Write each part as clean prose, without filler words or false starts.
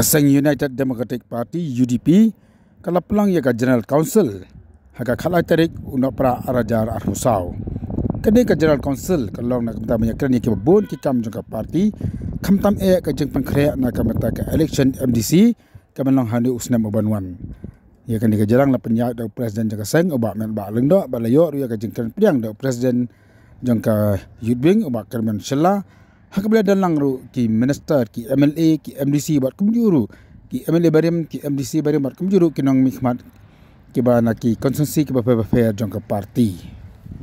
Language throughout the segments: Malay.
Kaseng United Democratic Party UDP kalaplang ya ka General Council haga khalai tarik una pra arajar arhusau kade ka General Council kalong nak mata banyak kerani ke babon ki kam jong ka party khamtam e ka jeng pangkhre na ka mata ka election MDC ka manlang hanu usnam ubanwan ya kan ka jarang la penyak da presiden jong kaseng oba men ba lengdo ba layo ya ka jeng kan priang da presiden jong ka yudbing oba kerman shalla hak bila dalang ru ki minister ki MLA ki MDC buat kemjuru ki MLA barim ki MDC barim buat kemjuru ki nong mikmat ki ba na ki konsensi ki ba fair jong ka party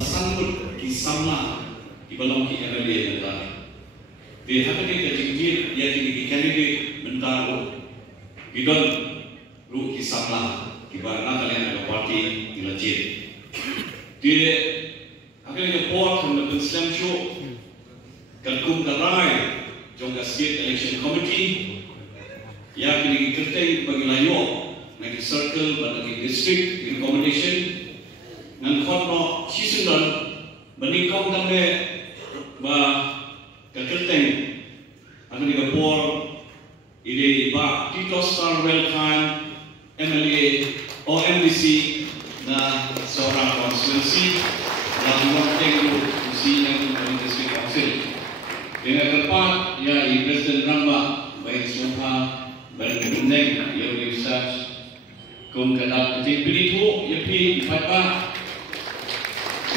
sambut ki sama ki balong ki MLA nta de hakane ka jingjir ya ki candidate nta ru ki don ru ki samla ki ba na kalian ka party ki lajit de hakane ka port from the Islam show Kalkum Karai Jongga State Election Committee yang kini kertai bagi layo nagi circle bagi district recommendation ngan kono sisundan menikam kami ba kertai akan digapor ide ba Tito Star Welcome MLA or MDC na seorang konstituensi dalam waktu si yang district council. Dengan tepat, ya, Presiden Ramba baik semua baik kemudian ya research kumkadat itu ya pi apa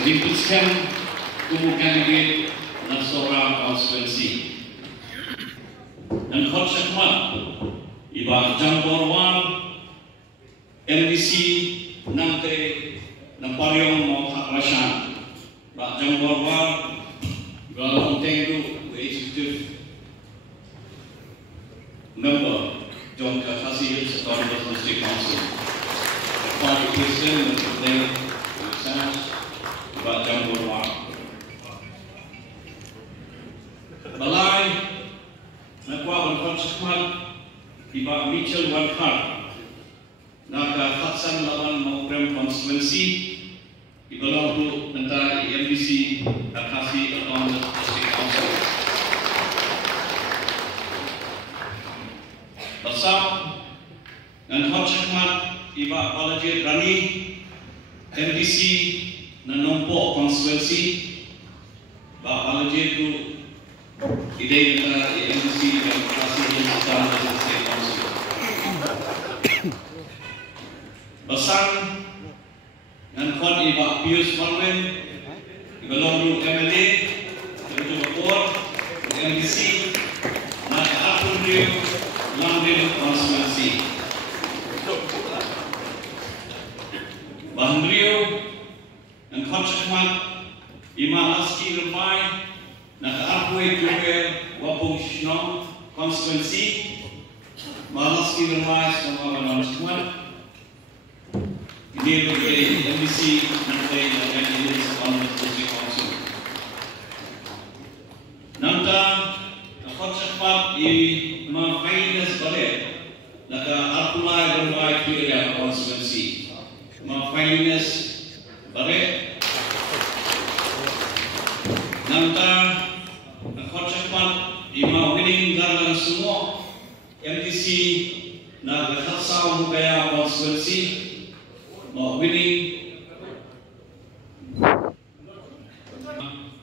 diputuskan kemudian di Nasora konstituensi dan khotshakmat iba Jamborwan MDC nanti nampariong mau hakrasan Pak Jamborwan kalau tengok executive member John Kafasi Secretary of the District Council Party President dan Senate Pak Jamborwan Balai Nakwa Berkonsekmat Iba Mitchell Wankar Naka Hatsan Lawan Mauprem Konstituensi Iba Lautu Nanta MDC Akasi atau District Council Bersam dan khotshakmat Iba Balajir Rani MDC dan nombor konstituensi Pak Balajir itu ide antara MDC dan Akasi dan District Council Bersam dan khot Iba Pius Marwen Iba Lalu MLA Iba Bapor MDC Maka Akun Rio Lambir konstituensi Bahan Rio dan khotshakmat Ima Aski Rumai Naka Akwe Juga Wapung Shnong konstituensi Malaski Rumai Sama Khotshakmat Ini berkait MDC nanti yang ini sekolah District Council. Nanti khotshakmat i ma-finance balik naka apply berbagai pilihan konstituensi ma-finance balik nanti khotshakmat i ma-winning galang semua MDC na berhasil mukaya konstituensi winning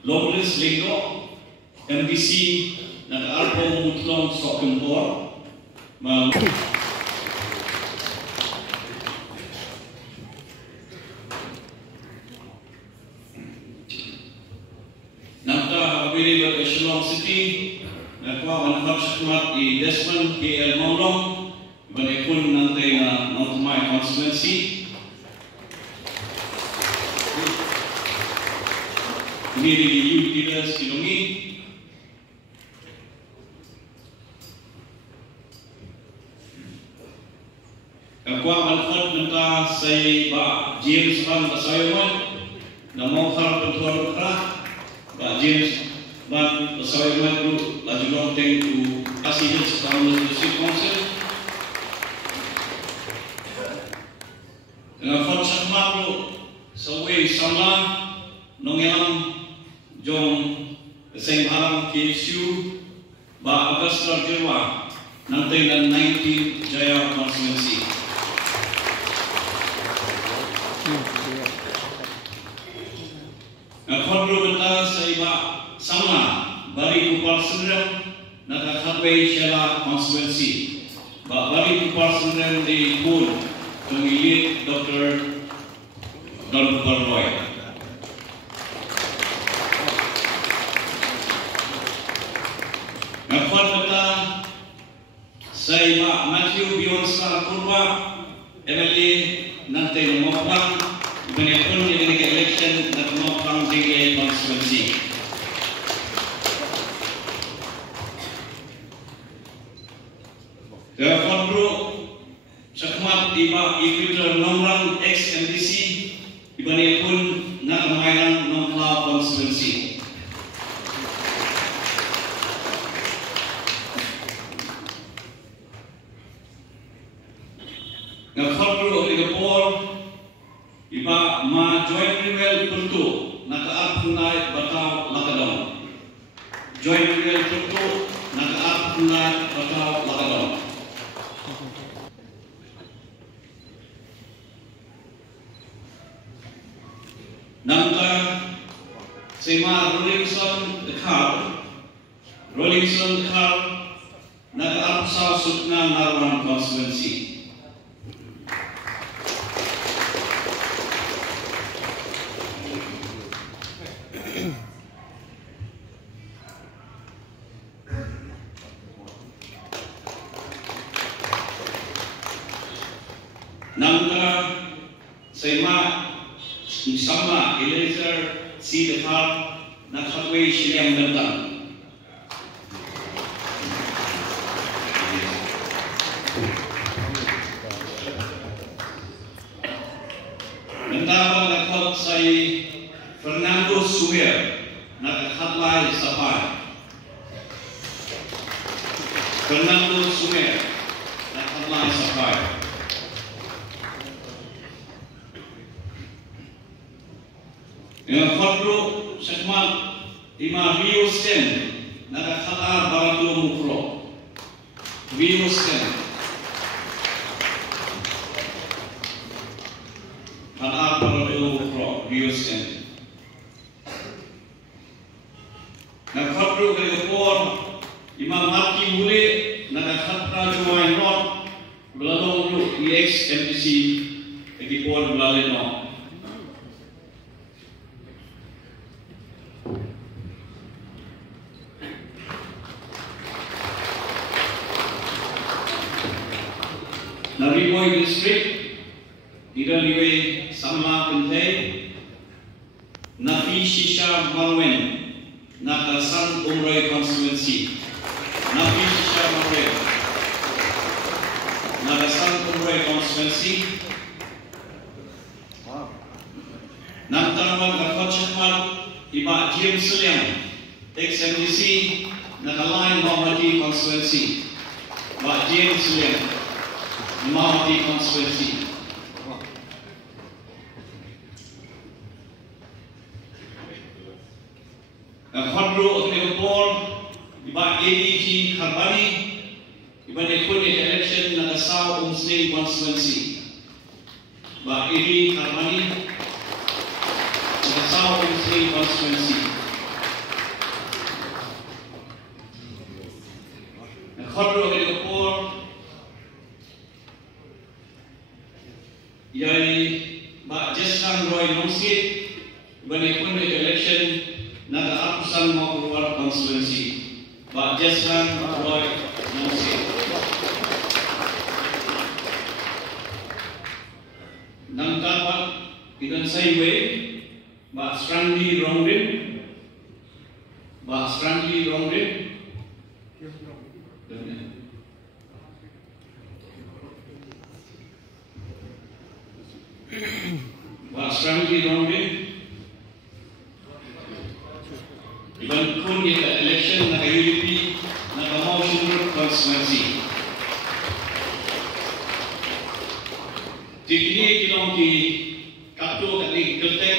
Lawrence Lego MDC nag-alpo mutlong sa kumpor nagta habili ba Echelon City nagwa man khotshakmat i Desmond KL Maulong banipun nanti na Northmay constituency ini di youth leaders Silongi Kakwa malkot nanta say ba James Van Basayawan na mau harap pentuan kerah ba James Van Basayawan tu laju lonteng tu kasih sekarang District Council dengan khotshakmat tu saway sama nongelam jong sing alam KSU ba Augustus Jerwa nanti dan 19 Jaya Constituency. Khadru beta saiba sama bari Kupar Sendrem naka Khatway Shela Constituency. Bari Kupar Sendrem di pun pemilih Dr. Don Kupar Roy. Khad beta saiba Matthew Bionsa Kurba MLA nanti nomopang Benepun yang election dan nomopang DKI Constituency. Khadru Sakmat Iba Equator Nomrang ex-MDC Benepun nak Mailang Nomla Constituency. Khadru Ligapur Iba ma joint renewal pertu naka apnai batau lakadon. Joint renewal pertu naka apnai batau lakadon. Namka sema Rollingson Khar naka apsa sutna Narwan Constituency. Namka sema sama Eliezer C. Dekhar na Khatway Shiliang Bentang. Bentang na Khat say Fernando Sumer na Khatlay Sapay. Fernando Sumer na Khatlay Sapay. Khadru Sakmat Ima Rio Sten naka Khata Baratu Mukro. Rio Sten Khata Baratu Mukro Rio Sten. Khadru Ligapur Ima Maki Mule naka Khatra Juwai North Belalong Lu ex-MDC Ligapur Belalong North. Nariboy District, Iraliwe Sama Kentay, Nafi Shisha Malwen, Naka San Umroy Constituency. Nafi Shisha Malwen, Naka San Umroy Constituency. Namtaraman Rakhot Chakmat, Iba James Suliang, ex-MDC, Naka Line Mahmadi Constituency. Iba James Suliang. Mahmadi Constituency. Khadru Ligapur Iba ADG Kharbani Iba nekun election na Sao Umsling Constituency. Iba AD Kharbani na Sao Umsling Constituency. Khadru Ligapur Yai Ba Jeslan Roy Nongsit Benekun election Naga Apusan Mapurwar Constituency. Ba Jeslan Roy Nongsit Nangkapat Idan Saiwe Ba Strangli Rongrin Ba Strangli Rongrin Ba Strangli Rongrin Iban kun kita election na UDP na Kamau Sumur Constituency. Tikini kilong ki kapto kani kelte